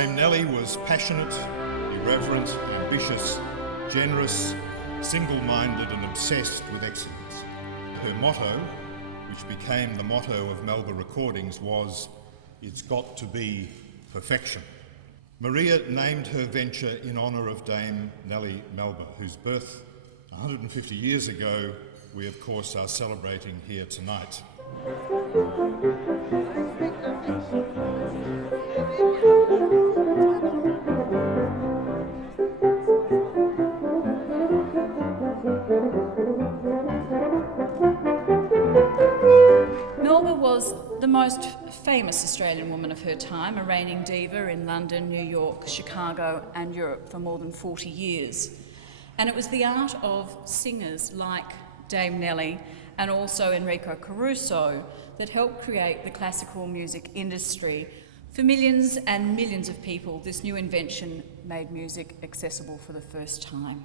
Dame Nellie was passionate, irreverent, ambitious, generous, single-minded and obsessed with excellence. Her motto, which became the motto of Melba Recordings, was, "It's got to be perfection." Maria named her venture in honour of Dame Nellie Melba, whose birth 150 years ago we of course are celebrating here tonight. Melba was the most famous Australian woman of her time, a reigning diva in London, New York, Chicago and Europe for more than 40 years. And it was the art of singers like Dame Nellie and also Enrico Caruso that helped create the classical music industry. For millions and millions of people, this new invention made music accessible for the first time.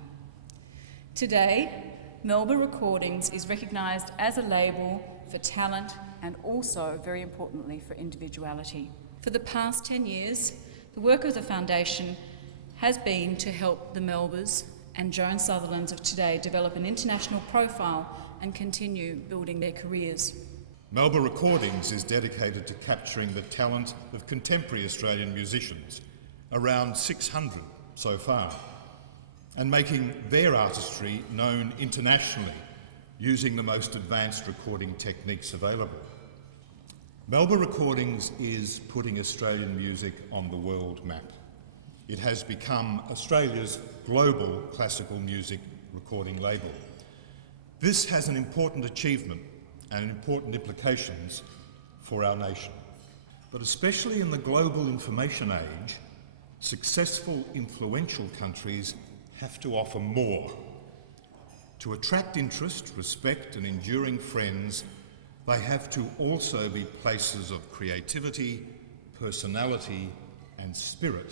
Today, Melba Recordings is recognised as a label for talent and also, very importantly, for individuality. For the past 10 years, the work of the Foundation has been to help the Melbas and Joan Sutherlands of today develop an international profile and continue building their careers. Melba Recordings is dedicated to capturing the talent of contemporary Australian musicians, around 600 so far, and making their artistry known internationally using the most advanced recording techniques available. Melba Recordings is putting Australian music on the world map. It has become Australia's global classical music recording label. This has an important achievement and important implications for our nation. But especially in the global information age, successful, influential countries have to offer more. To attract interest, respect and enduring friends, they have to also be places of creativity, personality and spirit.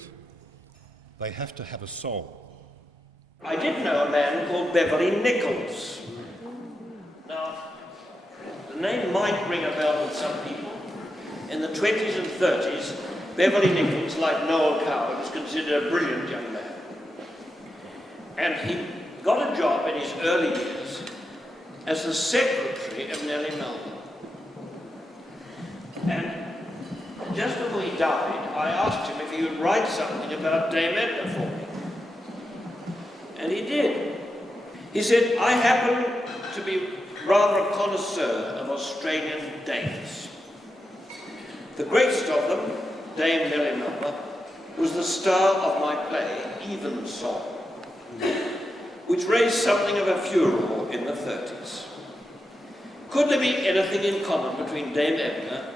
They have to have a soul. I did know a man called Beverley Nichlols. Now, the name might ring a bell with some people. In the 20s and 30s, Beverley Nichlols, like Noel Coward, was considered a brilliant young man. And he got a job in his early years as the secretary of Nellie Melba. And just before he died, I asked him if he would write something about Dame Edna for me. And he did. He said, "I happen to be rather a connoisseur of Australian dames. The greatest of them, Dame Nellie Melba, was the star of my play, Evensong, which raised something of a furore in the 30s. Could there be anything in common between Dame Edna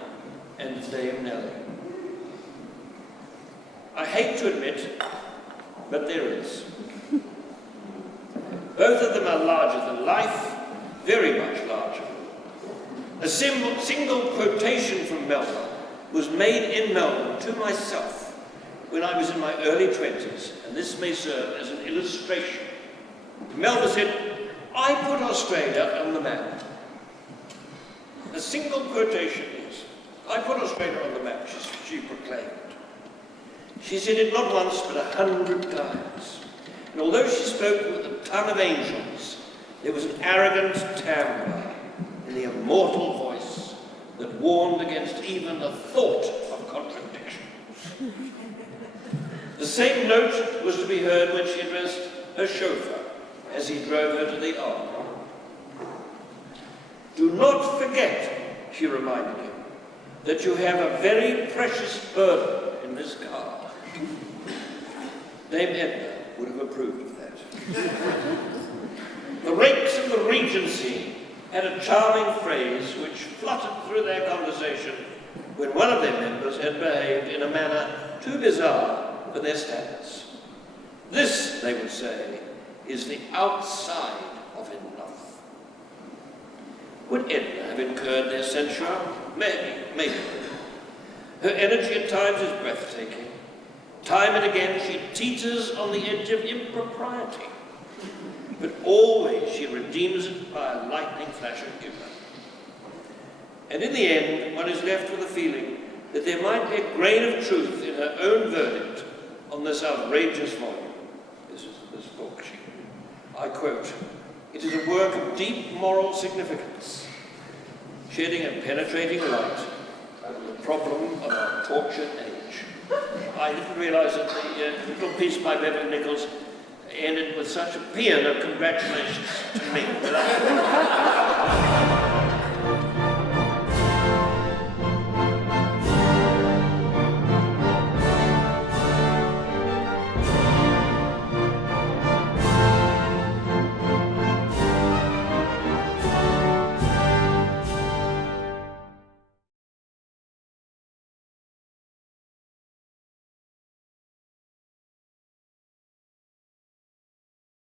and Dame Nellie? I hate to admit, but there is. Both of them are larger than life, very much larger. A single quotation from Melba was made in Melbourne to myself when I was in my early 20s, and this may serve as an illustration. Melba said, "I put Australia on the map." The single quotation is, "I put Australia on the map," she proclaimed. She said it not once but 100 times. And although she spoke with the tongue of angels, there was an arrogant timbre in the immortal voice that warned against even the thought of contradiction. The same note was to be heard when she addressed her chauffeur as he drove her to the arm. "Do not forget," she reminded him, "that you have a very precious burden in this car." Dame Edna would have approved of that. The rakes of the Regency had a charming phrase which fluttered through their conversation when one of their members had behaved in a manner too bizarre for their standards. "This," they would say, "is the outside of enough." Would Edna have incurred their censure? Maybe. Her energy at times is breathtaking. Time and again she teeters on the edge of impropriety. But always she redeems it by a lightning flash of humour. And in the end, one is left with the feeling that there might be a grain of truth in her own verdict on this outrageous volume. This book, I quote, "It is a work of deep moral significance, shedding a penetrating light on the problem of our tortured age." I didn't realise that the little piece by Beverley Nichlols ended with such a paean of congratulations to me.